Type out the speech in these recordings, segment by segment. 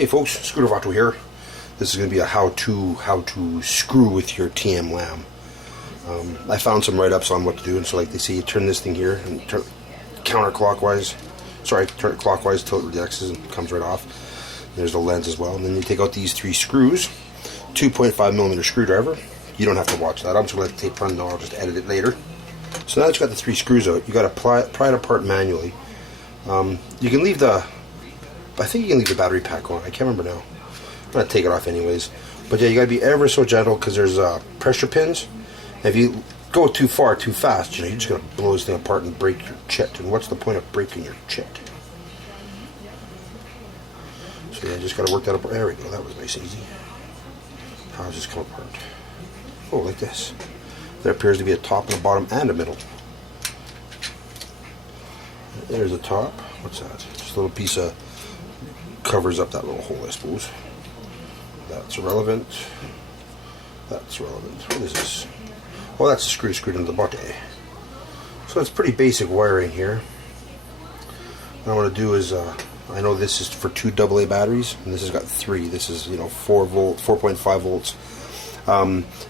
Hey folks, ScooterVauto here. This is going to be a how to screw with your TM Lam. I found some write-ups on what to do, and so like they say, you turn this thing here and turn counterclockwise. Sorry, turn it clockwise till it relaxes and comes right off. There's the lens as well, and then you take out these 3 screws, 2.5mm screwdriver. You don't have to watch that. I'm just going to let the tape run. I'll just edit it later. So now that you got the 3 screws out, you got to pry it apart manually. You can leave the, I think you can leave the battery pack on. I can't remember now. I'm going to take it off anyways. But yeah, you got to be ever so gentle because there's pressure pins. And if you go too far, too fast, you're just going to blow this thing apart and break your chit. And what's the point of breaking your chit? So yeah, just got to work that apart. There we go. That was nice and easy. How does this come apart? Oh, like this. There appears to be a top and a bottom and a middle. There's the top. What's that? Just a little piece of covers up that little hole, I suppose. That's irrelevant. That's relevant. What is this? Oh, that's a screw screwed into the body. So it's pretty basic wiring here. What I want to do is, I know this is for 2 AA batteries, and this has got 3. This is 4.5 volts.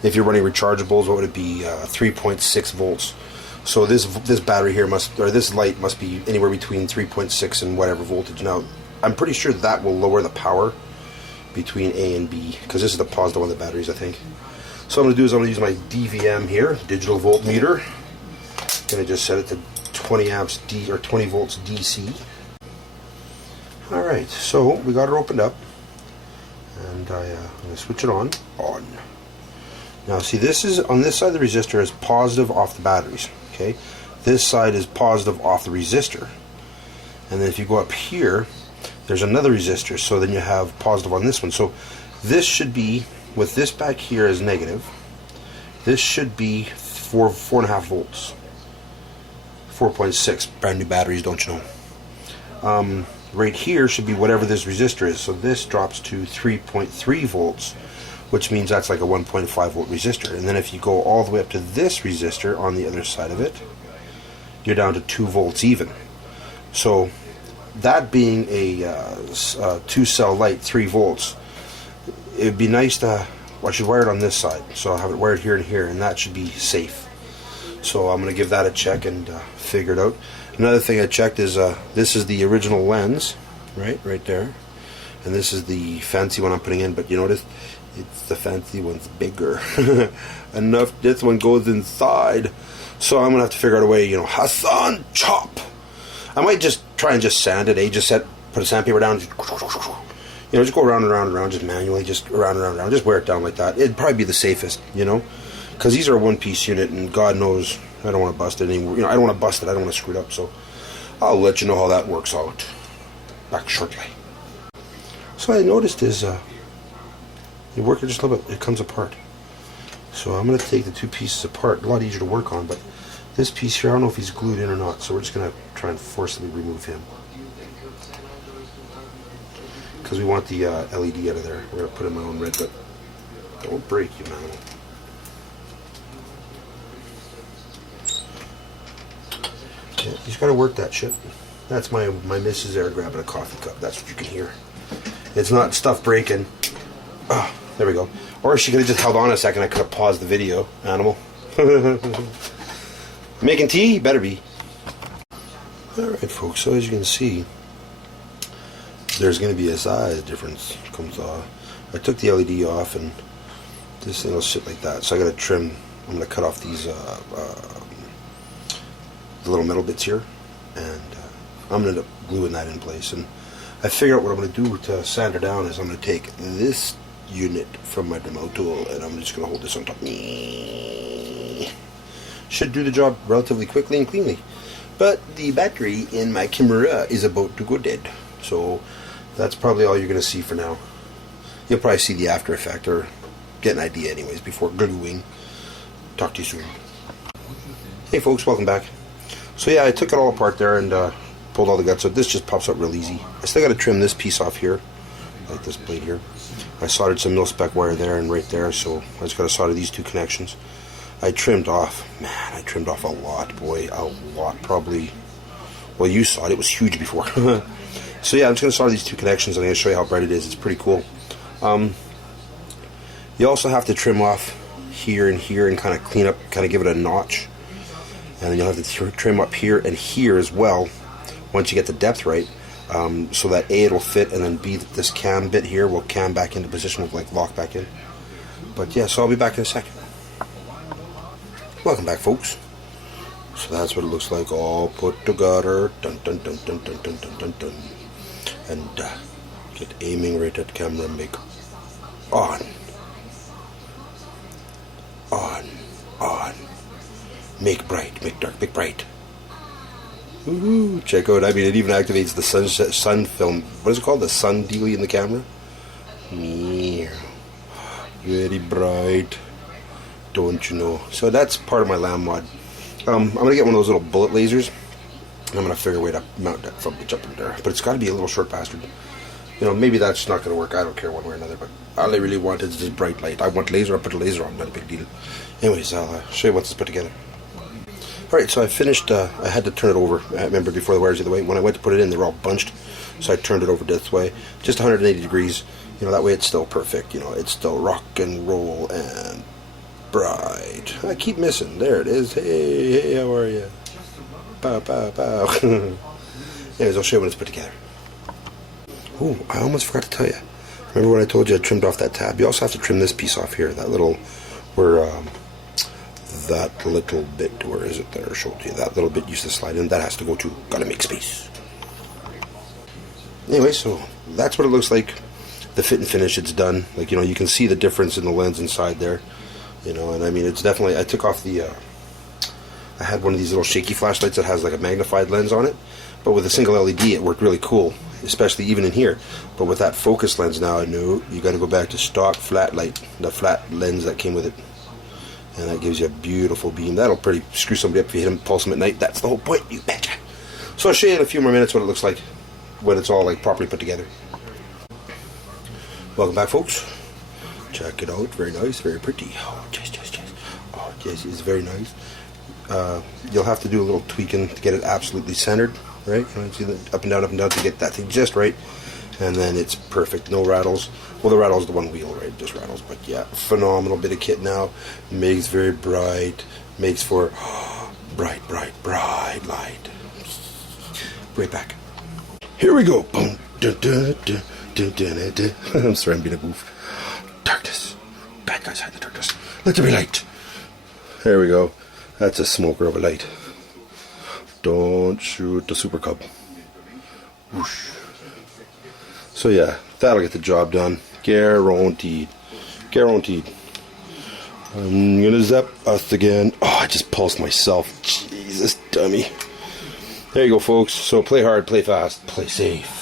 If you're running rechargeables, what would it be? 3.6 volts. So this battery here this light must be anywhere between 3.6 and whatever voltage. Now, I'm pretty sure that will lower the power between A and B, because this is the positive on the batteries, I think. So what I'm going to do is I'm going to use my DVM here, digital voltmeter. I'm going to just set it to 20 amps or 20 volts DC. Alright, so we got it opened up, and I'm going to switch it on. Now see, this is, on this side of the resistor is positive off the batteries, okay? This side is positive off the resistor. And then if you go up here, there's another resistor, so then you have positive on this one. So this should be, with this back here as negative, this should be 4.5 volts. 4.6, brand new batteries, don't you know? Right here should be whatever this resistor is. So this drops to 3.3 volts, which means that's like a 1.5 volt resistor. And then if you go all the way up to this resistor on the other side of it, you're down to 2 volts even. So that being a 2-cell light, 3 volts, it'd be nice to, well, I should wire it on this side. So I'll have it wired here and here, and that should be safe. So I'm going to give that a check and figure it out. Another thing I checked is this is the original lens, right there. And this is the fancy one I'm putting in, but you notice it's the fancy one's bigger. Enough, this one goes inside. So I'm going to have to figure out a way, Hassan, chop! I might just try and just sand it, just put a sandpaper down, just go around and around and around, just manually, just around and around and around, just wear it down like that. It'd probably be the safest, because these are a one-piece unit, and God knows I don't want to bust it anymore. I don't want to bust it, I don't want to screw it up, so I'll let you know how that works out. Back shortly. So I noticed is, you work it just a little bit, it comes apart. So I'm going to take the 2 pieces apart, a lot easier to work on, but this piece here, I don't know if he's glued in or not, so we're just going to try and forcibly remove him. Because we want the LED out of there. We're going to put in my own red, but don't break, you man. Yeah, you just got to work that shit. That's my missus there grabbing a coffee cup. That's what you can hear. It's not stuff breaking. Oh, there we go. Or she could have just held on a second. I could have paused the video, animal. Making tea? Better be. Alright folks, so as you can see, there's going to be a size difference. Comes off. I took the LED off, and this thing will sit like that. So I got to trim. I'm going to cut off these the little metal bits here, and I'm going to end up gluing that in place. And I figured out what I'm going to do to sand her down is I'm going to take this unit from my demo tool, and I'm just going to hold this on top. Should do the job relatively quickly and cleanly. But the battery in my camera is about to go dead. So that's probably all you're going to see for now. You'll probably see the after effect, or get an idea anyways, before gluing. Talk to you soon. Hey folks, welcome back. So yeah, I took it all apart there and pulled all the guts out. This just pops up real easy. I still got to trim this piece off here, like this blade here. I soldered some mil-spec wire there and right there, so I just got to solder these 2 connections. I trimmed off, man, I trimmed off a lot, boy, a lot, probably, well, you saw it, it was huge before. So yeah, I'm just going to solder these two connections, and I'm going to show you how bright it is. It's pretty cool. You also have to trim off here and here and kind of clean up, kind of give it a notch. And then you'll have to trim up here and here as well, once you get the depth right, so that A, it'll fit, and then B, this cam bit here will cam back into position, will like lock back in. But yeah, so I'll be back in a second. Welcome back, folks. So that's what it looks like, all put together. Dun dun dun dun dun dun dun dun dun. And get aiming right at camera, make on. Make bright, make dark, make bright. Woohoo! Check out, I mean, it even activates the sun film. What is it called? The sun dealie in the camera? Meow. Very bright. Don't you know? So that's part of my Lam mod. I'm going to get one of those little bullet lasers. I'm going to figure a way to mount that from bitch up in there. But it's got to be a little short bastard. You know, maybe that's not going to work. I don't care one way or another. But all I really want is this bright light. I want laser, I'll put a laser on. Not a big deal. Anyways, I'll show you once it's put together. Alright, so I finished. I had to turn it over. I remember before the wires the other way. When I went to put it in, they were all bunched. So I turned it over this way. Just 180 degrees. You know, that way it's still perfect. You know, it's still rock and roll and bright. I keep missing. There it is. Hey, how are you? Pow, pow, pow. Anyways, I'll show you when it's put together. Oh, I almost forgot to tell you. Remember when I told you I trimmed off that tab? You also have to trim this piece off here. That little, that little bit, where is it there? I showed you. That little bit used to slide in. That has to go too. Gotta make space. Anyway, so that's what it looks like. The fit and finish, it's done. Like, you know, you can see the difference in the lens inside there. You know, and I mean, it's definitely, I took off the, I had one of these little shaky flashlights that has like a magnified lens on it. But with a single LED, it worked really cool, especially even in here. But with that focus lens now, no, you got to go back to stock flat light, the flat lens that came with it. And that gives you a beautiful beam. That'll pretty screw somebody up if you hit them, pulse them at night. That's the whole point, you betcha. So I'll show you in a few more minutes what it looks like when it's all like properly put together. Welcome back, folks. Check it out. Very nice, very pretty. Oh, yes. Oh, yes, it's very nice. You'll have to do a little tweaking to get it absolutely centered, right? You know, see the up and down to get that thing just right. And then it's perfect. No rattles. Well, the rattle's the one wheel, right? Just rattles. But yeah, phenomenal bit of kit now. Makes very bright. Makes for bright light. Right back. Here we go. Boom. Dun, dun, dun, dun, dun, dun. I'm sorry, I'm being a goof. Darkness. Bad guys hide the darkness. Let there be light. There we go. That's a smoker of a light. Don't shoot the Super Cub. Whoosh. So yeah, that'll get the job done. Guaranteed. Guaranteed. I'm gonna zap us again. Oh, I just pulsed myself. Jesus, dummy. There you go, folks. So play hard, play fast, play safe.